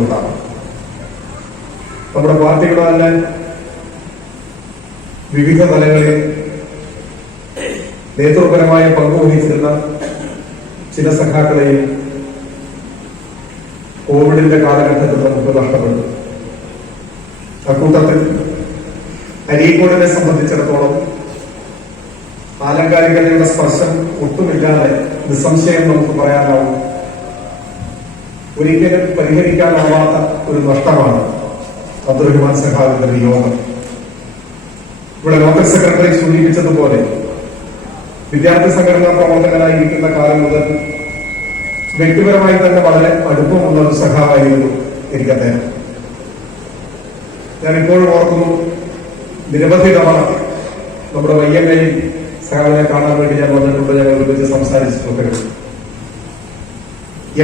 ഉണ്ടാകും. നമ്മുടെ പാർട്ടിയുടെ തന്നെ വിവിധ തലങ്ങളിൽ നേതൃപരമായ പങ്കുവഹിച്ചിരുന്ന ചില സഖാക്കളെയും കോവിഡിന്റെ കാലഘട്ടത്തിൽ നമുക്ക് നഷ്ടപ്പെട്ടു. അക്കൂട്ടത്തിൽ അരീക്കോടിനെ സംബന്ധിച്ചിടത്തോളം ആലങ്കാരികതയുടെ സ്പർശം ഒട്ടുമില്ലാതെ നിസ്സംശയം നമുക്ക് പറയാനാവും ഒരിക്കലും പരിഹരിക്കാനാവാത്ത ഒരു നഷ്ടമാണ് അബ്ദുറഹ്മാൻ സഖാവിന്റെ വിയോഗം. ഇവിടെ ലോക്കൽ സെക്രട്ടറി സൂചിപ്പിച്ചതുപോലെ വിദ്യാർത്ഥി സംഘടനാ പ്രവർത്തകനായിരിക്കുന്ന കാലം മുതൽ വ്യക്തിപരമായി തന്നെ വളരെ അടുപ്പമുള്ള ഒരു സഖാവായിരുന്നു എനിക്ക് അദ്ദേഹം. ഞാൻ ഇപ്പോഴും ഓർക്കുന്നു, നിരവധി തവണ നമ്മുടെ വയ്യമ്മയിൽ സഖാവിനെ കാണാൻ വേണ്ടി ഞാൻ വന്നിട്ടുണ്ട്, ഞങ്ങൾ ഒരുമിച്ച് സംസാരിച്ചിട്ടൊക്കെ.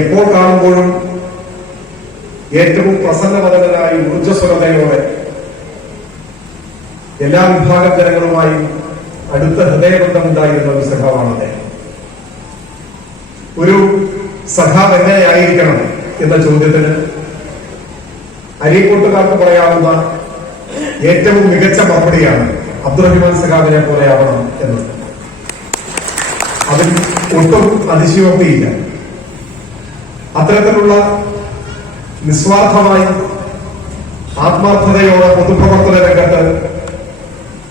എപ്പോൾ കാണുമ്പോഴും ഏറ്റവും പ്രസന്നവദനായി ഊർജ്ജസ്വലതയോടെ എല്ലാ വിഭാഗം ജനങ്ങളുമായും അടുത്ത ഹൃദയബന്ധമുണ്ടായിരുന്ന ഒരു സഖാവാണ് അദ്ദേഹം. ഒരു സഖാവ് എങ്ങനെയായിരിക്കണം എന്ന ചോദ്യത്തിന് അരീക്കോട്ടുകാർക്ക് പറയാവുന്ന ഏറ്റവും മികച്ച മറുപടിയാണ് അബ്ദുറഹ്മാൻ സഖാവിനെ പോലെയാവണം എന്നത്. അതിൽ ഒട്ടും അതിശയോക്തിയില്ല. അത്തരത്തിലുള്ള നിസ്വാർത്ഥമായി ആത്മാർത്ഥതയോടെ പൊതുപ്രവർത്തന രംഗത്ത്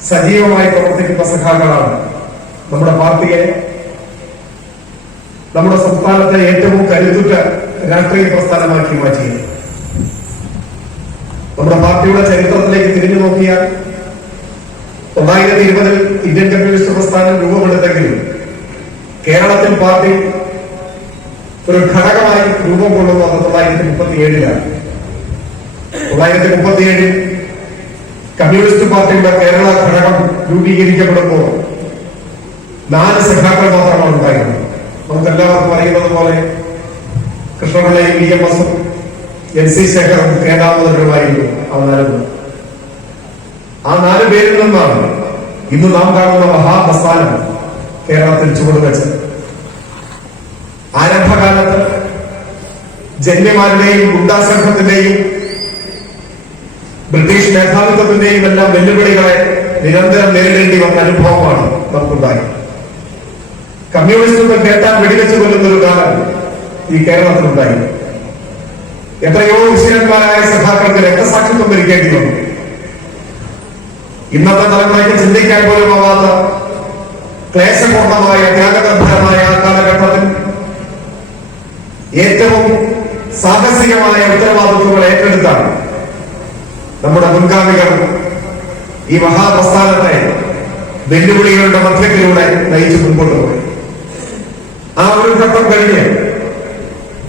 സജീവമായി പ്രവർത്തിക്കുന്ന സഖാക്കളാണ് നമ്മുടെ പാർട്ടിയെ, നമ്മുടെ സംസ്ഥാനത്തെ ഏറ്റവും കരുത്തുറ്റ രാഷ്ട്രീയ പ്രസ്ഥാനമാക്കി മാറ്റിയത്. നമ്മുടെ പാർട്ടിയുടെ ചരിത്രത്തിലേക്ക് തിരിഞ്ഞു നോക്കിയാൽ 1920 ഇന്ത്യൻ കമ്മ്യൂണിസ്റ്റ് പ്രസ്ഥാനം രൂപമെടുത്തെങ്കിലും കേരളത്തിൽ പാർട്ടി ഒരു ഘടകമായി രൂപം കൊള്ളുന്നത് 1937 1937 കമ്മ്യൂണിസ്റ്റ് പാർട്ടിയുടെ കേരള ഘടകം രൂപീകരിക്കപ്പെടുമ്പോൾ 4 സഖാക്കൾ മാത്രമാണ് ഉണ്ടായിരുന്നത്. നമുക്കെല്ലാവർക്കും അറിയുന്നത് പോലെ കൃഷ്ണപിള്ളയും VMS NC ശേഖറും കേടാമതുമായിരുന്നു ആ 4 പേർ. ആ 4 പേരിൽ നിന്നാണ് ഇന്ന് നാം കാണുന്ന മഹാപ്രസ്ഥാനം കേരളത്തിൽ ചുവടുവെച്ചത്. ആരംഭകാലത്ത് ജന്യമാരുടെയും ഗുണ്ടാസംഘത്തിന്റെയും ബ്രിട്ടീഷ് മേധാവിത്വത്തിന്റെയും എല്ലാം വെല്ലുവിളികളെ നിരന്തരം നേരിടേണ്ടി വന്ന അനുഭവമാണ് നമുക്കുണ്ടായത്. കമ്മ്യൂണിസ്റ്റുകൾ കേട്ടാൽ വെടിവെച്ചു കൊല്ലുന്ന ഒരു കാലം ഈ കേരളത്തിലുണ്ടായി. എത്രയോ വിശീലന്മാരായ സഖാക്കൾക്ക് രക്തസാക്ഷിത്വം വരിക്കേണ്ടി വന്നു. ഇന്നത്തെ തലമുറയ്ക്ക് ചിന്തിക്കാൻ പോലും ആവാത്ത ക്ലേശപൂർണമായ ത്യാഗനിർഭരമായ ആ കാലഘട്ടത്തിൽ ഏറ്റവും സാഹസികമായ ഉത്തരവാദിത്വങ്ങൾ ഏറ്റെടുത്താണ് നമ്മുടെ മുൻഗാമികൾ ഈ മഹാപ്രസ്ഥാനത്തെ വെല്ലുവിളികളുടെ മധ്യത്തിലൂടെ നയിച്ചു മുൻപോട്ട് പോയി. ആ ഒരു ഘട്ടം കഴിഞ്ഞ്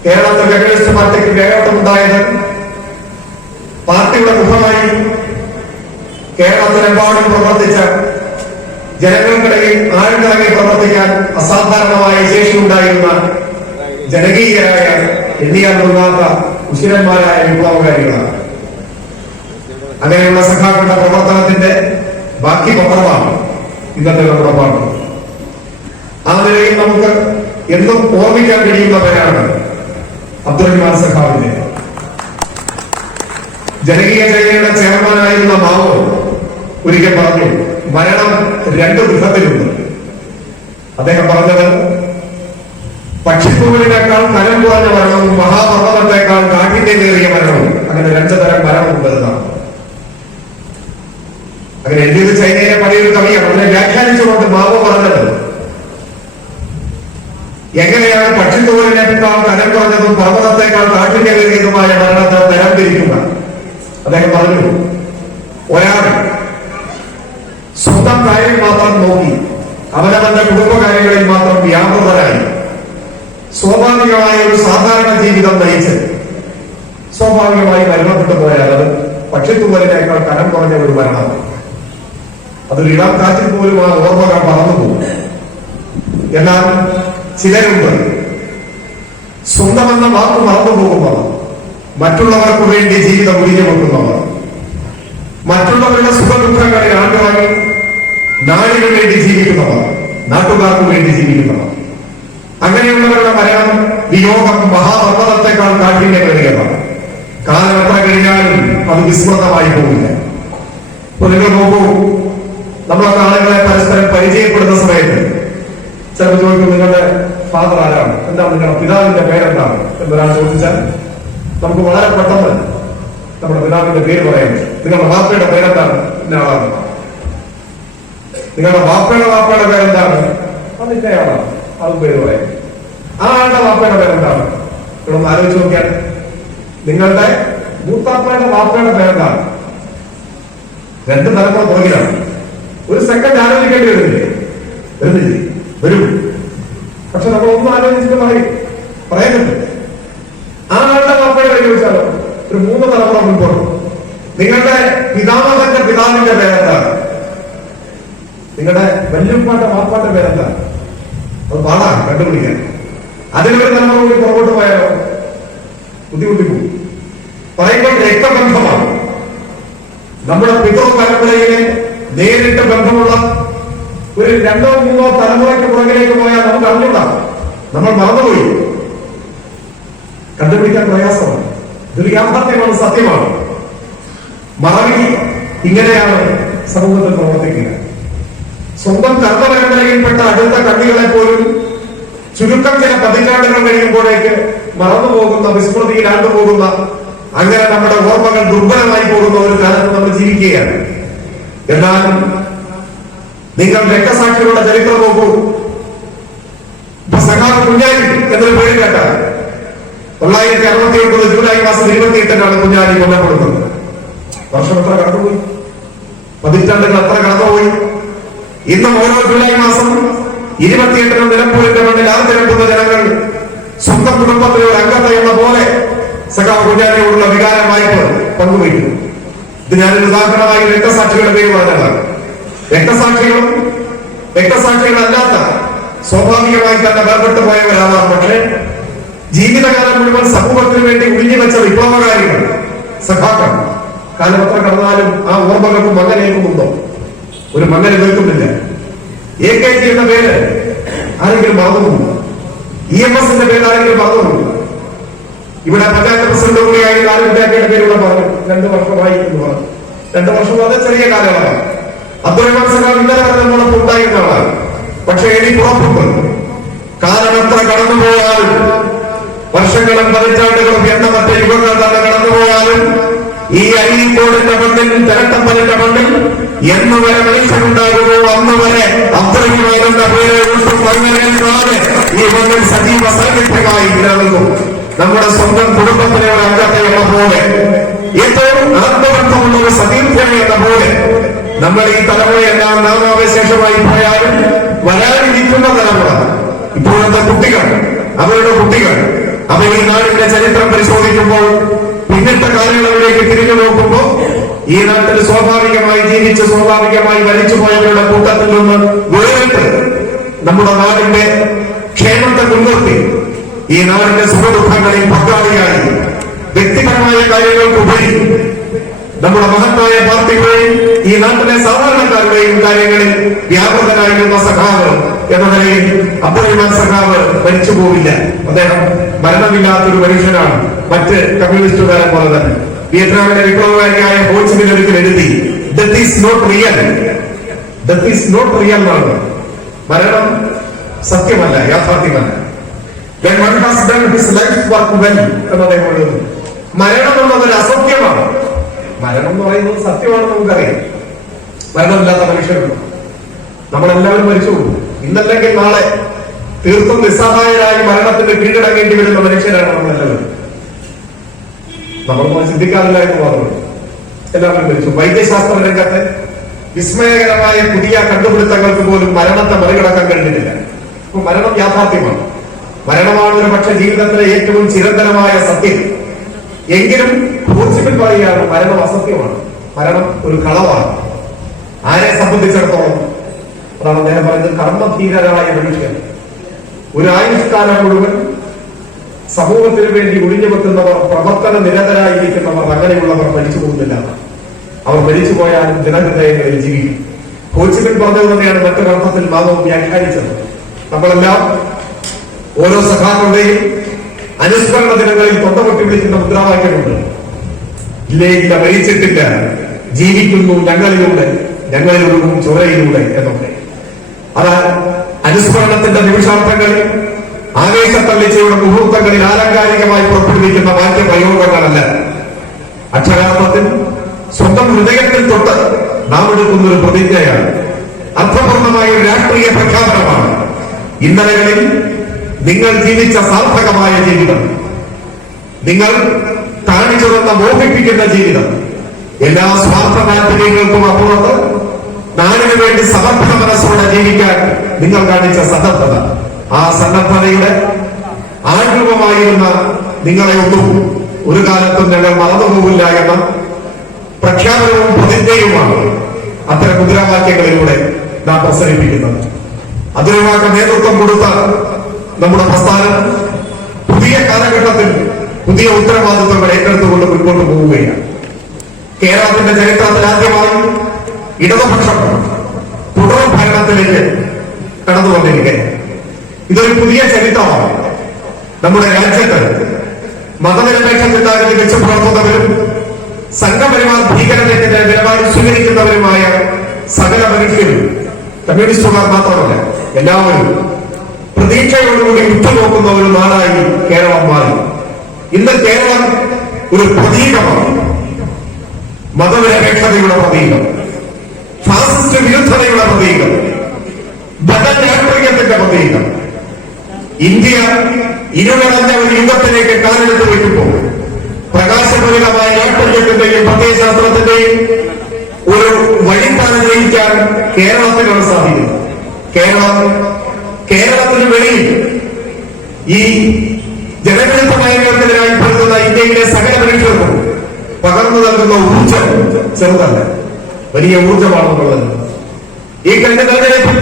കേരളത്തിൽ കമ്മ്യൂണിസ്റ്റ് പാർട്ടിക്ക് വേഗത്തുണ്ടായത് പാർട്ടിയുടെ മുഖമായി കേരളത്തിലെമ്പാടും പ്രവർത്തിച്ച ജനങ്ങൾക്കിടയിൽ ആഴ്ന്നിറങ്ങി പ്രവർത്തിക്കാൻ അസാധാരണമായ ശേഷിയുണ്ടായിരുന്ന ജനകീയരായ എണ്ണിയാൽ തുടങ്ങാത്ത ഉശിരന്മാരായ വിപ്ലവകാരികളാണ്. അങ്ങനെയുള്ള സഖാക്കളുടെ പ്രവർത്തനത്തിന്റെ ബാക്കി പത്രമാണ് ഇന്നത്തെ നമ്മുടെ പാർട്ടി. ആ നിലയിൽ നമുക്ക് എന്നും ഓർമ്മിക്കാൻ കഴിയുന്നവരാണ് അബ്ദുറഹ്മാൻ സഖാവിന്റെ. ജനകീയ ചൈനയുടെ ചെയർമാനായിരുന്ന മാവോ ഒരിക്കൽ പറഞ്ഞു, മരണം 2 വിധത്തിലുണ്ട്. അദ്ദേഹം പറഞ്ഞത്, പക്ഷിപ്പൂവിനേക്കാൾ കനം കുറഞ്ഞ മരണവും മഹാപർവ്വതത്തെക്കാൾ കാഠിന്യമേറിയ മരണവും, അങ്ങനെ 2 തരം മരണമുണ്ട് എന്നാണ്. അങ്ങനെ എഴുതിയത് ചൈനയിലെ പഴയൊരു കവിയാണ്. അതിനെ വ്യാഖ്യാനിച്ചുകൊണ്ട് മാവോ പറഞ്ഞത്, എങ്ങനെയാണ് പക്ഷിത്തൂരിനേക്കാൾ കനം കുറഞ്ഞതും പർവ്വതത്തെക്കാൾ കാഠിന്യമേറിയതുമായ മരണത്തെ തരംതിരിക്കുക? അദ്ദേഹം പറഞ്ഞു, ഒരാൾ സ്വന്തം കാര്യം മാത്രം നോക്കി അവനവന്റെ കുടുംബകാര്യങ്ങളിൽ മാത്രം വ്യാപൃതരായി സ്വാഭാവികമായ ഒരു സാധാരണ ജീവിതം നയിച്ച് സ്വാഭാവികമായി മരണപ്പെട്ടു പോയാൽ അത് പക്ഷിത്തൂവലിനേക്കാൾ കനം കുറഞ്ഞ ഒരു മരണമാണ്. അതൊരു ഇളം കാറ്റിൽ പോലും ആ ഓർമ്മകൾ പറന്നു പോകും. എന്നാൽ ചിലരുണ്ട്, സ്വന്തമെന്ന വാക്ക് മറന്നു പോകുന്നവർ, മറ്റുള്ളവർക്ക് വേണ്ടി ജീവിതം ഒഴിഞ്ഞു വെക്കുന്നവർ, മറ്റുള്ളവരുടെ സുഖദുഃഖങ്ങളിൽ ആണ്ടുവാങ്ങി നാടിനു വേണ്ടി ജീവിക്കുന്നവർ, നാട്ടുകാർക്ക് വേണ്ടി ജീവിക്കുന്നവർ. അങ്ങനെയുള്ളവരുടെ മരണം, വിയോഗം മഹാപർവ്വതത്തെക്കാൾ കാഠിന്യമേറിയതാണ്. അത് വിസ്മൃതമായി പോകില്ല. ഇപ്പൊ നിങ്ങൾ നോക്കൂ, നമ്മളൊക്കെ ആളുകളെ പരസ്പരം പരിചയപ്പെടുന്ന സമയത്ത് ചിലപ്പോൾ ചോദിക്കും, നിങ്ങളുടെ ഫാദർ ആരാണ്, എന്താണ് നിങ്ങളുടെ പിതാവിന്റെ പേരെന്താണ് എന്നൊരാൾ ചോദിച്ചാൽ നമുക്ക് വളരെ പെട്ടെന്ന് നമ്മുടെ പിതാവിന്റെ പേര് പറയാൻ പറ്റും. നിങ്ങളുടെ വാപ്പയുടെ പേരെന്താണ്, ഇന്ന ആളാണ്. നിങ്ങളുടെ വാപ്പയുടെ പേരെന്താണ്, അതിന്റെ ആളാണ്, അതും പേര് പറയാം. ആ ആളുടെ വാപ്പയുടെ പേരെന്താണ്, നിങ്ങളൊന്ന് ആലോചിച്ച് നോക്കിയാൽ. നിങ്ങളുടെ മൂത്താപ്പയുടെ വാപ്പയുടെ പേരെന്താണ്, രണ്ട് തലമുറ പുറകിലാണ്. ഒരു സെക്കൻഡ് ആലോചിക്കേണ്ടി വരുന്നില്ലേ? വരും. പക്ഷെ നമ്മളൊന്നും ആലോചിച്ചിട്ട് പറയാൻ പറ്റും. ആ ആളുടെ വാപ്പയുടെ പേര് ചോദിച്ചാലോ ഒരു 3 തലമുറ മുൻപോട്ട്. നിങ്ങളുടെ പിതാമഹന്റെ പിതാവിന്റെ പേരെന്താണ്, നിങ്ങളുടെ വല്യപ്പാന്റെ വാപ്പാന്റെ പേരെന്താണ്, അത് പാടാണ് കണ്ടുപിടിക്കാൻ. അതിലൊരു തലമുറ കൂടി പുറകോട്ട് പോയാലോ ബുദ്ധിമുട്ടി പോകും. പറയുമ്പോൾ രക്തബന്ധമാണ്. നമ്മുടെ പിതൃ പരമ്പരയിലെ നേരിട്ട് ബന്ധമുള്ള ഒരു 2 or 3 തലമുറയ്ക്ക് പുറകിലേക്ക് പോയാൽ നമുക്ക് അറിഞ്ഞൂടാ, നമ്മൾ മറന്നുപോയി. കണ്ടുപിടിക്കാൻ പ്രയാസമാണ്. ഇതൊരു യാഥാർത്ഥ്യമാണ്, സത്യമാണ്. മറവി ഇങ്ങനെയാണ് സമൂഹത്തിൽ പ്രവർത്തിക്കുക. സ്വന്തം കർമ്മപരമ്പരയിൽപ്പെട്ട അടുത്ത കണ്ണികളെ പോലും ചുരുക്കം ചില പതിറ്റാണ്ടുകൾ കഴിയുമ്പോഴേക്ക് മറന്നുപോകുന്ന, വിസ്മൃതിയിൽ ആണ്ടുപോകുന്ന, അങ്ങനെ നമ്മുടെ ഓർമ്മകൾ ദുർബലമായി പോകുന്ന ഒരു കാലത്ത് നമ്മൾ ജീവിക്കുകയാണ്. എന്നാൽ നിങ്ങൾ രക്തസാക്ഷികളുടെ ചരിത്രം നോക്കൂ. ഇപ്പൊ സഖാവ് കുഞ്ഞാലി എന്നൊരു പേര് കേട്ടാൽ 969 ജൂലൈ മാസം 28-നാണ് കുഞ്ഞാലി കൊല്ലപ്പെടുന്നത്. വർഷം എത്ര കടന്നുപോയി, പതിറ്റാണ്ടുകൾ എത്ര കടന്നുപോയി. ഇന്നും ഓരോ ജൂലൈ മാസം 28-നും നിലമ്പൂരിന്റെ മണ്ണിൽ ആർത്തിരട്ടുന്ന ജനങ്ങൾ സ്വന്തം കുടുംബത്തിലെ ഒരു അംഗത്തെ എന്ന പോലെ സഖാവ് കുഞ്ഞാലിയോടുള്ള വികാരം വായ്പ പങ്കുവയ്ക്കുന്നു. ഇത് ഞാനൊരു ഉദാഹരണമായി രക്തസാക്ഷികളുടെ പേര് പറഞ്ഞതാണ്. രക്തസാക്ഷികളും രക്തസാക്ഷികളല്ലാത്ത സ്വാഭാവികമായി തന്നെ വേർപെട്ടു പോയവരാവാം. പക്ഷേ ജീവിതകാലം മുഴുവൻ സമൂഹത്തിന് വേണ്ടി ഒഴിഞ്ഞു വെച്ച വിപ്ലവകാരികൾ, സഖാക്കൾ, കാലം എത്ര കടന്നാലും ആ ഓർമ്മകൾക്ക് മങ്ങലേക്കുന്നുണ്ടോ? ഒരു മങ്ങല് കേൾക്കുന്നില്ല. AKG എന്ന പേര് ആരെങ്കിലും മറന്നു? EMSന്റെ പേര് ആരെങ്കിലും മറന്നു? ഇവിടെ പഞ്ചായത്ത് പ്രസിഡന്റ് കൂടിയായി ആരുടെ പേരുടെ പറഞ്ഞു 2 വർഷമായി എന്ന് പറഞ്ഞു. 2 വർഷം വളരെ ചെറിയ കാലയളവാണ്. അബ്ദുറഹ്മാൻ സഖാവ് ഇന്നലെ വരെ നമ്മളൊക്കെ ഉണ്ടായിരുന്ന ആളാണ്. പക്ഷെ എനിക്ക് ഉറപ്പുണ്ട്, കാലം എത്ര കടന്നുപോയാലും, വർഷങ്ങളും പതിറ്റാണ്ടുകളും എണ്ണമറ്റ യുഗങ്ങൾ തന്നെ കടന്നുപോയാലും, ഈ അരീക്കോടിന്റെ മണ്ണിൽ, തിരട്ടപ്പലിന്റെ മണ്ണിൽ എന്ന് വരെ മനുഷ്യനുണ്ടാകുമോ അന്ന് വരെ അബ്ദുറഹ്മാൻ എന്ന പേരെ ഒട്ടും മങ്ങലേക്കാതെ ഈ മണ്ണിൽ സജീവ സാന്നിധ്യമായി നിലനിൽക്കും. നമ്മുടെ സ്വന്തം കുടുംബത്തിലെ ഒരു അംഗത്തെ എന്ന പോലെ, ഏറ്റവും ആത്മബന്ധമുള്ള ഒരു സതീർത്ഥ്യം എന്ന പോലെ നമ്മൾ ഈ തലമുറയെല്ലാം നാമാവശേഷമായി പോയാലും വരാനിരിക്കുന്ന തലമുറ, ഇപ്പോഴത്തെ കുട്ടികൾ, അവരുടെ കുട്ടികൾ, അവർ ഈ നാടിന്റെ ചരിത്രം പരിശോധിക്കുമ്പോൾ, പിന്നത്തെ കാലയളവിലേക്ക് തിരിഞ്ഞു നോക്കുമ്പോൾ ഈ നാട്ടിൽ സ്വാഭാവികമായി ജീവിച്ച് സ്വാഭാവികമായി മരിച്ചുപോയവരുടെ കൂട്ടത്തിൽ നിന്ന് വേറിട്ട് നമ്മുടെ നാടിന്റെ ക്ഷേമത്തെ മുൻനിർത്തി ഈ നാടിന്റെ സുഖദുഃഖങ്ങളിൽ പങ്കാളിയായി വ്യക്തിപരമായ കാര്യങ്ങൾക്കുപരി നമ്മുടെ മഹത്തായ പാർട്ടികളെയും ഈ നാട്ടിലെ സാധാരണക്കാരുടെയും കാര്യങ്ങളിൽ വ്യാപൃതനായിരുന്ന സഖാവ് എന്ന നിലയിൽ അബ്ദുറഹ്മാൻ സഖാവ് മരിച്ചു പോവില്ല. അദ്ദേഹം മരണമില്ലാത്തൊരു മനുഷ്യനാണ്. മറ്റ് കമ്മ്യൂണിസ്റ്റുകാരെ പോലെ തന്നെ വിയറ്റ്നാമിലെ വിപ്ലവകാരിയായ ഹോച്ചിമിൻ ഒരിക്കൽ എഴുതി, death is not real, death is not real എന്നാണ്. മരണം സത്യമല്ല, യാഥാർത്ഥ്യമല്ല. When one has done his life work well എന്ന് അദ്ദേഹം എഴുതുന്നു. മരണം എന്നുള്ളതൊരു അസത്യമാണ്. മരണം എന്ന് പറയുന്നത് സത്യമാണെന്ന് നമുക്കറിയാം. മരണമില്ലാത്ത മനുഷ്യരുണ്ട്. നമ്മളെല്ലാവരും മരിച്ചു പോകും. ഇന്നല്ലെങ്കിൽ നാളെ തീർത്തും നിസ്സഹായരായി മരണത്തിന് കീഴടങ്ങേണ്ടി വരുന്ന മനുഷ്യരാണ് നമ്മളെല്ലാവരും. നമ്മളൊന്നും ചിന്തിക്കാറില്ല എന്ന് മാത്രമേ എല്ലാവരും മരിച്ചു. വൈദ്യശാസ്ത്ര രംഗത്തെ വിസ്മയകരമായ പുതിയ കണ്ടുപിടുത്തങ്ങൾക്ക് പോലും മരണത്തെ മറികടക്കാൻ കഴിഞ്ഞിട്ടില്ല. അപ്പൊ മരണം യാഥാർത്ഥ്യമാണ്. മരണമാണ് ഒരു പക്ഷെ ജീവിതത്തിലെ ഏറ്റവും ചിരന്തനമായ സത്യം. എങ്കിലും ഹോച്ചിമിൻ പറയുകയാണ്, മരണം അസത്യമാണ്, മരണം ഒരു കളവാണ്. ആരെ സംബന്ധിച്ചിടത്തോളം അതാണ് അദ്ദേഹം പറയുന്നത്, കർമ്മധീരരായ മനുഷ്യർ, ഒരു ആയുഷ്കാലം മുഴുവൻ സമൂഹത്തിന് വേണ്ടി ഒഴിഞ്ഞു വെക്കുന്നവർ, പ്രവർത്തന നിരതരായിരിക്കുന്നവർ, അങ്ങനെയുള്ളവർ മരിച്ചു പോകുന്നില്ല. അവർ മരിച്ചുപോയാലും ജനഹൃദയങ്ങളിൽ ജീവിക്കും. ഹോച്ചിമിൻ പറഞ്ഞത് തന്നെയാണ് മറ്റൊരർത്ഥത്തിൽ മാധവം വ്യാഖ്യാനിച്ചത്. നമ്മളെല്ലാം ഓരോ സഖാക്കളുടെയും അനുസ്മരണ ദിനങ്ങളിൽ തൊണ്ടപൊട്ടി വിളിക്കുന്ന മുദ്രാവാക്യമുണ്ട്. ഇല്ലേ ഇല്ല, മരിച്ചിട്ടില്ല, ജീവിക്കുന്നു ഞങ്ങളിലൂടെ, ഞങ്ങളിലൊഴുകും ചോരയിലൂടെ എന്നൊക്കെ. അത് അനുസ്മരണത്തിന്റെ നിമിഷാർത്ഥങ്ങളിൽ, ആവേശത്തള്ളിച്ചയുടെ മുഹൂർത്തങ്ങളിൽ ആലങ്കാരികമായി പുറപ്പെടുവിക്കുന്ന വാക്യപ്രയോഗങ്ങളല്ല. അക്ഷരാർത്ഥത്തിൽ സ്വന്തം ഹൃദയത്തിൽ തൊട്ട് നാം എടുക്കുന്ന ഒരു പ്രതിജ്ഞയാണ്. അർത്ഥപൂർണമായ ഒരു രാഷ്ട്രീയ പ്രഖ്യാപനമാണ്. ഇന്നലകളിൽ നിങ്ങൾ ജീവിച്ച സാർത്ഥകമായ ജീവിതം, നിങ്ങൾ കാണിച്ചു തന്ന മോഹിപ്പിക്കുന്ന ജീവിതം, എല്ലാ സ്വാർത്ഥ താല്പര്യങ്ങൾക്കും അപ്പുറത്ത് നാടിനു വേണ്ടി സമർപ്പണ മനസ്സോടെ ജീവിക്കാൻ നിങ്ങൾ കാണിച്ച സന്നദ്ധത, ആ സന്നദ്ധതയുടെ ആരൂപമായിരുന്ന നിങ്ങളെ ഒന്നും ഒരു കാലത്തും ഞങ്ങൾ മറന്നുപോകില്ല എന്ന പ്രഖ്യാപനവും പ്രതിജ്ഞയുമാണ് അത്തരം മുദ്രാവാക്യങ്ങളിലൂടെ നാം പ്രസരിപ്പിക്കുന്നത്. അതിനുവാക്ക് നേതൃത്വം കൊടുത്ത നമ്മുടെ പ്രസ്ഥാനം പുതിയ കാലഘട്ടത്തിൽ പുതിയ ഉത്തരവാദിത്വങ്ങൾ ഏറ്റെടുത്തുകൊണ്ട് മുൻപോട്ട് പോവുകയാണ്. കേരളത്തിന്റെ ചരിത്രത്തിൽ ആദ്യമായി ഇടതുപക്ഷം തുടർ ഭരണത്തിലേക്ക് കടന്നു വന്നിരിക്കുകയാണ്. ഇതൊരു പുതിയ ചരിത്രമാണ്. നമ്മുടെ രാജ്യത്ത് മതനിരപേക്ഷ ചിന്താഗതി വെച്ച് പുലർത്തുന്നവരും സംഘപരിവാർ ഭീകരതയുടെ നിലപാട് സ്വീകരിക്കുന്നവരുമായ സകല മനുഷ്യരും, കമ്മ്യൂണിസ്റ്റുകാർ മാത്രമല്ല, എല്ലാവരും പ്രതീക്ഷയോടുകൂടി ഉറ്റുനോക്കുന്ന ഒരു നാടായി കേരളം മാറി. ഇന്ന് കേരളം ഒരു പ്രതീകമാണ്. മതനിരപേക്ഷതയുടെ പ്രതീകം, ഫാസിസ്റ്റ് വിരുദ്ധതയുടെ പ്രതീകം, ബദൽ രാഷ്ട്രീയത്തിന്റെ പ്രതീകം. ഇന്ത്യ ഇരുളടഞ്ഞ ഒരു യുഗത്തിലേക്ക് കാലെടുത്ത് വയ്ക്കുമ്പോൾ പ്രകാശപൂരിതമായ രാഷ്ട്രീയത്തിന്റെയും പ്രത്യയശാസ്ത്രത്തിന്റെയും ഒരു വഴിത്താനം നയിക്കാൻ കേരളത്തിനാണ് സാധിക്കുന്നത്. കേരളത്തിന് വെളിയിൽ ഈ ജനവിരുദ്ധമയങ്ങൾക്കെതിരായി പൊരുതുന്ന ഇന്ത്യയിലെ സകല മനുഷ്യർക്കും പകർന്നു നൽകുന്ന ഊർജം ചെറുതല്ല, വലിയ ഊർജമാണെന്നുള്ളത്. ഈ കഴിഞ്ഞ തെരഞ്ഞെടുപ്പിൽ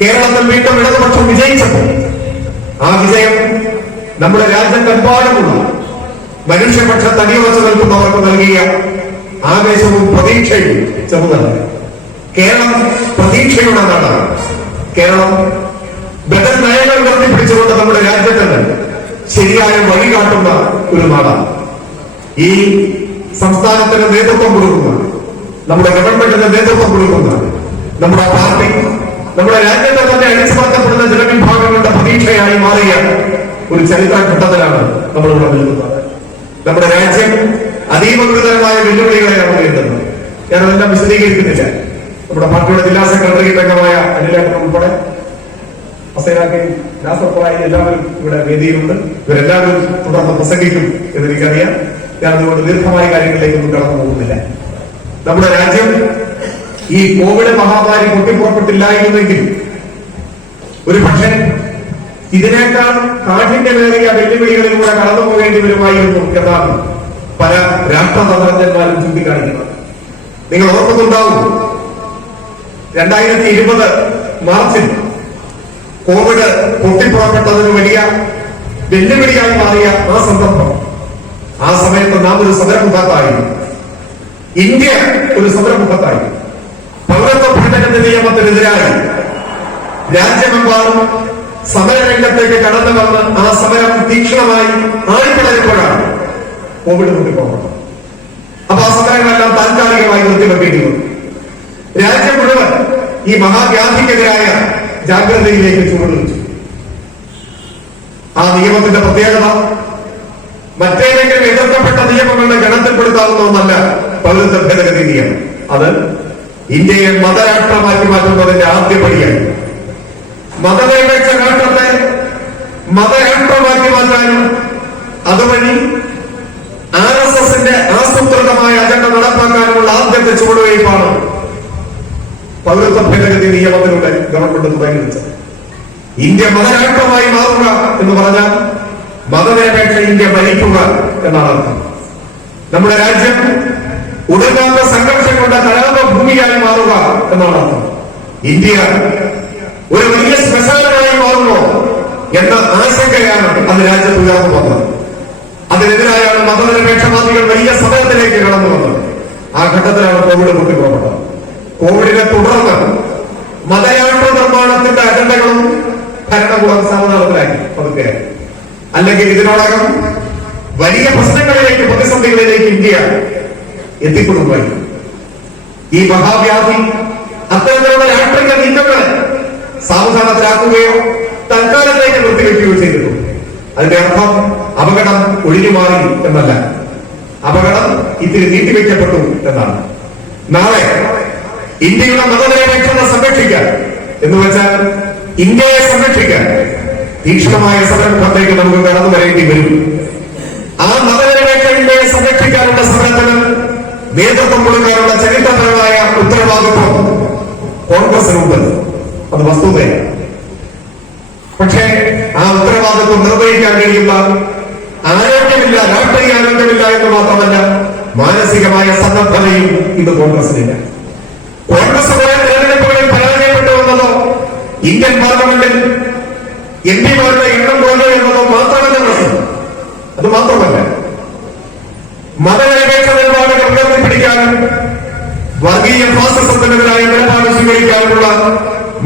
കേരളത്തിൽ വീണ്ടും ഇടതുപക്ഷം വിജയിച്ചപ്പോൾ ആ വിജയം നമ്മുടെ രാജ്യത്തെമ്പാടുമുള്ള മനുഷ്യപക്ഷത്ത് അടിയുറച്ചു നിൽക്കുന്നവർക്ക് നൽകിയ ആവേശവും പ്രതീക്ഷയും ചെറുതല്ല. കേരളം പ്രതീക്ഷയുടെ നാടാണ്. കേരളം ബദൽ നയങ്ങൾ വർദ്ധിപ്പിച്ചുകൊണ്ട് നമ്മുടെ രാജ്യത്തിന് ശരിയായ വഴി കാട്ടുന്ന ഒരു നാടാണ്. ഈ സംസ്ഥാനത്തിന് നേതൃത്വം കൊടുക്കുന്ന, നമ്മുടെ ഗവൺമെന്റിന് നേതൃത്വം കൊടുക്കുന്ന നമ്മുടെ പാർട്ടി നമ്മുടെ രാജ്യത്തെ തന്നെ അടിച്ചമർത്തപ്പെടുന്ന ജനവിഭാഗങ്ങളുടെ പ്രതീക്ഷയായി മാറിയ ഒരു ചരിത്രഘട്ടത്തിലാണ് നമ്മളിവിടെ നിൽക്കുന്നത്. നമ്മുടെ രാജ്യം അതീവ ഗുരുതരമായ വെല്ലുവിളികളെയാണ് നേരിടുന്നത്. ഞാനതെല്ലാം വിശദീകരിക്കുന്നില്ല. നമ്മുടെ പാർട്ടിയുടെ ജില്ലാ സെക്രട്ടറി അംഗമായ അനിലേട്ടൻ ഉൾപ്പെടെ അസൈനാക്കുകയും നാസർപ്പുറായി എല്ലാവരും ഇവിടെ വേദിയിലുണ്ട്. ഇവരെല്ലാവരും തുടർന്ന് പ്രസംഗിക്കും എന്നെനിക്കറിയാം. ഞാൻ അതുകൊണ്ട് ദീർഘമായ കാര്യങ്ങളിലേക്കൊന്നും കടന്നു പോകുന്നില്ല. നമ്മുടെ രാജ്യം ഈ കോവിഡ് മഹാമാരി പൊട്ടിപ്പുറപ്പെട്ടില്ലായിരുന്നെങ്കിൽ ഒരു പക്ഷേ ഇതിനേക്കാൾ കാഠിന്യമേറിയ വെല്ലുവിളികളിലൂടെ കടന്നു പോകേണ്ടി വരുമായിരുന്നു എന്നാണ് പല രാഷ്ട്രതന്ത്രജ്ഞന്മാരും ചൂണ്ടിക്കാണിക്കുന്നത്. നിങ്ങൾ ഓർക്കുന്നുണ്ടാവും, 2020 മാർച്ചിൽ കോവിഡ് പൊട്ടിപ്പുറപ്പെട്ടതിന് വലിയ വെല്ലുവിളിയായി മാറിയ ആ സന്ദർഭം, ആ സമയത്ത് നാം ഒരു സമരമുഖത്തായി, ഇന്ത്യ ഒരു സമരമുഖത്തായി. പൗരത്വ ഭേദഗതി നിയമത്തിനെതിരായി രാജ്യമെമ്പാടും സമരരംഗത്തേക്ക് കടന്നു വന്ന് ആ സമരം തീക്ഷണമായി ആളിപ്പിളരുമ്പോഴാണ് കോവിഡ് പൊട്ടിപ്പുറപ്പെട്ടത്. അപ്പൊ ആ സമരങ്ങളെല്ലാം താൽക്കാലികമായി നിർത്തിവെക്കേണ്ടി വന്നു. രാജ്യം മുഴുവൻ ഈ മഹാവ്യാധിക്കെതിരായ ജാഗ്രതയിലേക്ക് ചുവടുവെച്ചു. ആ നിയമത്തിന്റെ പ്രത്യേകത മറ്റേതെങ്കിലും എതിർക്കപ്പെട്ട നിയമങ്ങളുടെ ഗണത്തിൽപ്പെടുത്താവുന്ന ഒന്നല്ല പൗരത്വ ഭേദഗതി നിയമം. അത് ഇന്ത്യയെ മതരാഷ്ട്രമാക്കി മാറ്റുന്നതിന്റെ ആദ്യപടിയായി. മതനിരപേക്ഷ രാഷ്ട്രത്തെ മതരാഷ്ട്രമാക്കി മാറ്റാനും അതുവഴി RSSന്റെ ആസൂത്രിതമായ അജണ്ട നടപ്പാക്കാനുമുള്ള ആദ്യത്തെ ചുവടുവയ്പ്പാണ് പൗരത്വ ഭേദഗതി നിയമത്തിലൂടെ ഗവൺമെന്റ് തുടങ്ങി വെച്ചത്. ഇന്ത്യ മതരാഷ്ട്രമായി മാറുക എന്ന് പറഞ്ഞാൽ മതനിരപേക്ഷ ഇന്ത്യ ഭരിക്കുക എന്നാണ് അർത്ഥം. നമ്മുടെ രാജ്യം ഉടനാത്ത സംഘർഷങ്ങളുടെ കലാപഭൂമിയായി മാറുക എന്നാണ് അർത്ഥം. ഇന്ത്യ ഒരു വലിയ ശ്മശാനമായി മാറുമോ എന്ന ആശങ്കയാണ് അത് രാജ്യത്ത് ഉയർന്നു വന്നത്. അതിനെതിരായാണ് മതനിരപേക്ഷവാദികൾ വലിയ സമരത്തിലേക്ക് കടന്നു വന്നത്. ആ ഘട്ടത്തിലാണ് കോവിഡ് പൊട്ടിപ്പുറപ്പെട്ടത്. കോവിഡിനെ തുടർന്ന് മതരാഷ്ട്ര നിർമ്മാണത്തിന്റെ അജണ്ടകളും ഭരണകൂടം സാവധാനത്തിലാക്കി പതുക്കെ. അല്ലെങ്കിൽ ഇതിനോടകം വലിയ പ്രശ്നങ്ങളിലേക്ക്, പ്രതിസന്ധികളിലേക്ക് ഇന്ത്യ എത്തിപ്പെടുമായി. ഈ മഹാവ്യാധി അത്തരത്തിലുള്ള രാഷ്ട്രീയ നീക്കങ്ങളെ സാവധാനത്തിലാക്കുകയോ തൽക്കാലത്തേക്ക് നിർത്തിവെക്കുകയോ ചെയ്തിരുന്നു. അതിന്റെ അർത്ഥം അപകടം ഒഴിഞ്ഞു മാറി എന്നല്ല, അപകടം ഇത്തിരി നീട്ടിവെക്കപ്പെട്ടു എന്നാണ്. നാളെ ഇന്ത്യയുടെ മതനിരപേക്ഷത സംരക്ഷിക്കാൻ എന്ന് വെച്ചാൽ ഇന്ത്യയെ സംരക്ഷിക്കാൻ തീക്ഷ്ണമായ സമരത്തിലേക്ക് നമുക്ക് കടന്നു വരേണ്ടി വരും. ആ മതനിരപേക്ഷ ഇന്ത്യയെ സംരക്ഷിക്കാനുള്ള സമരത്തിന് നേതൃത്വം കൊടുക്കാനുള്ള ചരിത്രപരമായ ഉത്തരവാദിത്വം കോൺഗ്രസിനുണ്ട്. അത് വസ്തുതയാണ്. പക്ഷേ ആ ഉത്തരവാദിത്വം നിർവഹിക്കാൻ കഴിയുന്ന ആരോഗ്യമില്ല, രാഷ്ട്രീയ ആരോഗ്യമില്ല എന്ന് മാത്രമല്ല, മാനസികമായ സന്നദ്ധതയും ഇന്ന് കോൺഗ്രസിനില്ല. കോൺഗ്രസ് കുറെ തെരഞ്ഞെടുപ്പുകളിൽ പരാജയപ്പെട്ടു എന്നതോ ഇന്ത്യൻ പാർലമെന്റിൽ എംപിമാരുടെ എണ്ണം പോലെ എന്നതോ മാത്രമല്ല പ്രശ്നം. അത് മാത്രമല്ല, മതനിരപേക്ഷ നിലപാടുകൾ ഉയർത്തിപ്പിടിക്കാനും വർഗീയ ഫാസിസത്തിനെതിരായ നിലപാട് സ്വീകരിക്കാനുള്ള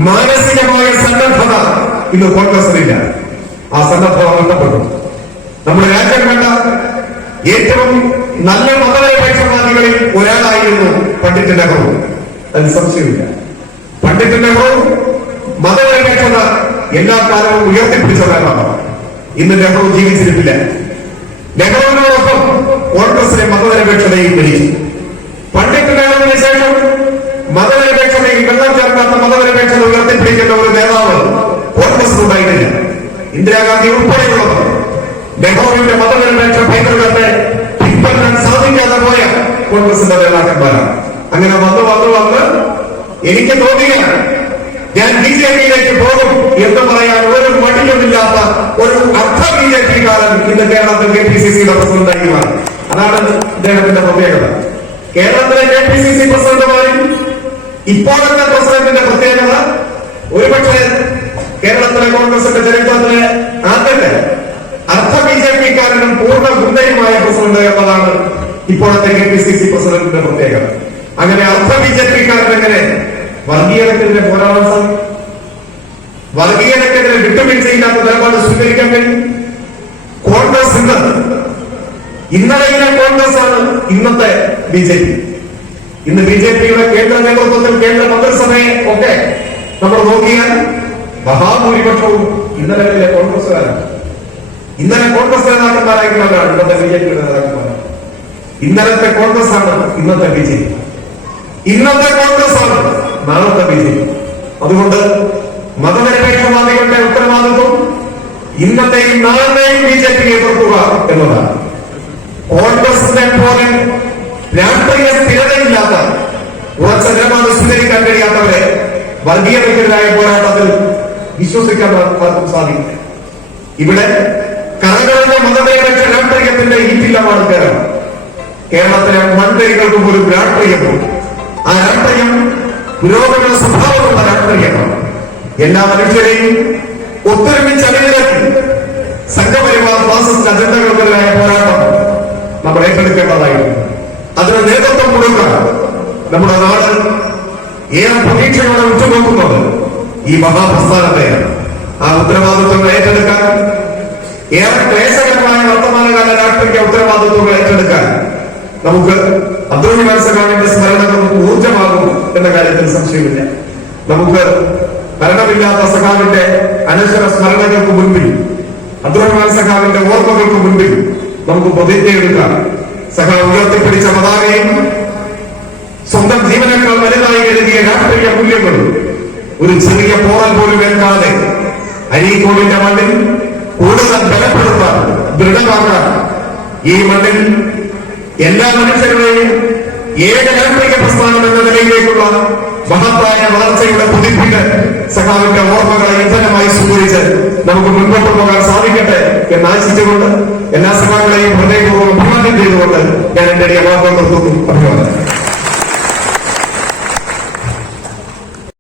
മാനസികമായ സന്നദ്ധത ഇന്ന് കോൺഗ്രസിനില്ല. ആ സന്നദ്ധത നഷ്ടപ്പെട്ടു. നമ്മുടെ രാജ്യം കണ്ട ഏറ്റവും നല്ല മതനിരപേക്ഷവാദികളിൽ ഒരാളായിരുന്നു പണ്ഡിറ്റ് നെഹ്റു. അതിന് സംശയമില്ല. പണ്ഡിറ്റ് നെഹ്റു മതനിരപേക്ഷത എല്ലാ കാലവും ഉയർത്തിപ്പിടിച്ചവരാണ്. ഇന്ന് നെഹ്റു ജീവിച്ചിരിപ്പില്ല. നെഹ്റുവിനോടൊപ്പം കോൺഗ്രസിലെ മതനിരപേക്ഷതയും ഭരിച്ചു. പണ്ഡിറ്റ് നെഹ്റുവിന് ശേഷം മതനിരപേക്ഷതയിൽ വെള്ളം ചേർക്കാത്ത മതനിരപേക്ഷത ഉയർത്തിപ്പിടിക്കുന്ന ഒരു നേതാവ് കോൺഗ്രസിനുണ്ടായിട്ടില്ല. ഇന്ദിരാഗാന്ധി ഉൾപ്പെടെയുള്ളവർ നെഹ്റുവിന്റെ മതനിരപേക്ഷ പൈതൃകത്തെ പിൻപറ്റാൻ സാധിക്കാതെ പോയ കോൺഗ്രസിന്റെ നേതാക്കന്മാരാണ്. അങ്ങനെ വന്ന് എനിക്ക് തോന്നുകയാണ് ഞാൻ ബി ജെ പിയിലേക്ക് പോകും എന്ന് പറയാൻ ഒരു മടിയുമില്ലാത്ത ഒരു അർത്ഥ ബി ജെ പി കാരൻ ഇന്ന് കേരളത്തിൽ കെ പി സി സിയുടെ പ്രസിഡന്റായി മാറി. അതാണ് അദ്ദേഹത്തിന്റെ പ്രത്യേകത. കേരളത്തിലെ കെ പി സി സി പ്രസിഡന്റുമാരും ഇപ്പോഴത്തെ പ്രസിഡന്റിന്റെ പ്രത്യേകത ഒരുപക്ഷെ കേരളത്തിലെ കോൺഗ്രസിന്റെ ചരിത്രത്തിലെ ആദ്യത്തെ അർത്ഥ ബി ജെ പി കാരനും പൂർണ്ണ ഗുണ്ടയുമായ പ്രസിഡന്റ് എന്നതാണ് ഇപ്പോഴത്തെ കെ പി സി സി പ്രസിഡന്റിന്റെ പ്രത്യേകത. അങ്ങനെ അർത്ഥ ബി ജെ പി കാരൻ എങ്ങനെ വർഗീയതക്കെതിരെ പോരാടാൻ സാധിക്കും? വർഗീയതക്കെതിരെ വിട്ടുവീഴ്ചയില്ലാത്ത നിലപാട് സ്വീകരിക്കാൻ കഴിയും? കോൺഗ്രസ് ഇന്നലെ കോൺഗ്രസ് ആണ് ഇന്നത്തെ ബി ജെ പി. ഇന്ന് ബി ജെ പിയുടെ കേന്ദ്ര നേതൃത്വത്തിൽ കേന്ദ്ര മന്ത്രിസഭയെ ഒക്കെ നമ്മൾ നോക്കിയാൽ മഹാഭൂരിപക്ഷവും ഇന്നലെ കോൺഗ്രസുകാരാണ്. ഇന്നലെ കോൺഗ്രസ് നേതാക്കന്മാരായിട്ടുള്ളവരാണ് ഇന്നത്തെ ബി ജെ പിയുടെ നേതാക്കന്മാരാണ്. ഇന്നലത്തെ കോൺഗ്രസ് ആണ് ഇന്നത്തെ ബി ജെ പി. ഇന്നത്തെ കോൺഗ്രസ് ആണ് നാളത്തെ ബി ജെ പി. അതുകൊണ്ട് മതനിരപേക്ഷവാദികളുടെ ഉത്തരവാദിത്വം ഇന്നത്തെയും നാളത്തെയും ബി ജെ പിയെ എതിർക്കുക എന്നതാണ്. കോൺഗ്രസിനെ പോലെ രാഷ്ട്രീയ സ്ഥിരതയില്ലാത്ത ഉറച്ച നിലപാട് സ്വീകരിക്കാൻ കഴിയാത്തവരെ വർഗീയതയ്ക്കെതിരായ പോരാട്ടത്തിൽ വിശ്വസിക്കാൻ ആർക്കും സാധിക്കില്ല. ഇവിടെ കറകളുടെ മതനിരപേക്ഷ രാഷ്ട്രീയത്തിന്റെ ഈറ്റില്ലമാണ് കേരളം. കേരളത്തിലെ മൺതരികൾക്ക് പോലും രാഷ്ട്രീയമുണ്ട്. ആ രാഷ്ട്രീയം പുരോഗമന സ്വഭാവമുള്ള രാഷ്ട്രീയമാണ്. എല്ലാ മനുഷ്യരെയും ഒത്തൊരുമിച്ച് അണിനിരത്തി സംഘപരിവാർ ഫാസിസ്റ്റ് അജണ്ടകൾക്കെതിരായ പോരാട്ടം നമ്മൾ ഏറ്റെടുക്കേണ്ടതായിരുന്നു. അതിന് നേതൃത്വം കൊടുക്കാൻ നമ്മുടെ നാട് ഏറെ പ്രതീക്ഷയോടെ ഉറ്റുനോക്കുന്നത് ഈ മഹാപ്രസ്ഥാനത്തെയാണ്. ആ ഉത്തരവാദിത്വങ്ങൾ ഏറ്റെടുക്കാൻ, ഏറെ ക്ലേശകരമായ വർത്തമാനകാല രാഷ്ട്രീയ ഉത്തരവാദിത്വങ്ങൾ ഏറ്റെടുക്കാൻ നമുക്ക് അബ്ദുൾ റഹ്മാൻ സഖാവിന്റെ സ്മരണകൾ ഊർജ്ജമാകും എന്ന കാര്യത്തിൽ സംശയമില്ല. നമുക്ക് ഭരണമില്ലാത്ത സഖാവിന്റെ അനശ്വര സ്മരണകൾക്ക് മുൻപിൽ, അബ്ദുൾ റഹ്മാൻ സഖാവിന്റെ ഓർമ്മകൾക്ക് മുൻപിൽ നമുക്ക് പ്രതിജ്ഞയെടുക്കാം. സഖാവ് ഉയർത്തിപ്പിടിച്ച പതാകയും സ്വന്തം ജീവനേക്കാൾ വലുതായി എഴുതിയ രാഷ്ട്രീയ മൂല്യങ്ങളും ഒരു ചെറിയ പോറൽ പോലും ഏൽക്കാതെ അരീക്കോടിന്റെ മണ്ണിൽ കൂടുതൽ ബലപ്പെടുത്താൻ, ദൃഢമാക്കാൻ, ഈ മണ്ണിൽ എല്ലാ മനുഷ്യരുടെയും ഏക രാഷ്ട്രീയ പ്രസ്ഥാനം എന്ന നിലയിലേക്കുള്ള മഹത്തായ വളർച്ചയുടെ പുതുപ്പിന് സഖാവിന്റെ ഓർമ്മകളെ ഇന്ധനമായി സ്വീകരിച്ച് നമുക്ക് മുൻപോട്ട് പോകാൻ സാധിക്കട്ടെ എന്ന് ആശിച്ചുകൊണ്ട് എല്ലാ സഖാക്കളെയും ഹൃദയപൂർവ്വം അഭിവാദ്യം ചെയ്തുകൊണ്ട് ഞാൻ എന്റെ വാർത്ത നിർത്തുന്നു. അഭിവാദം.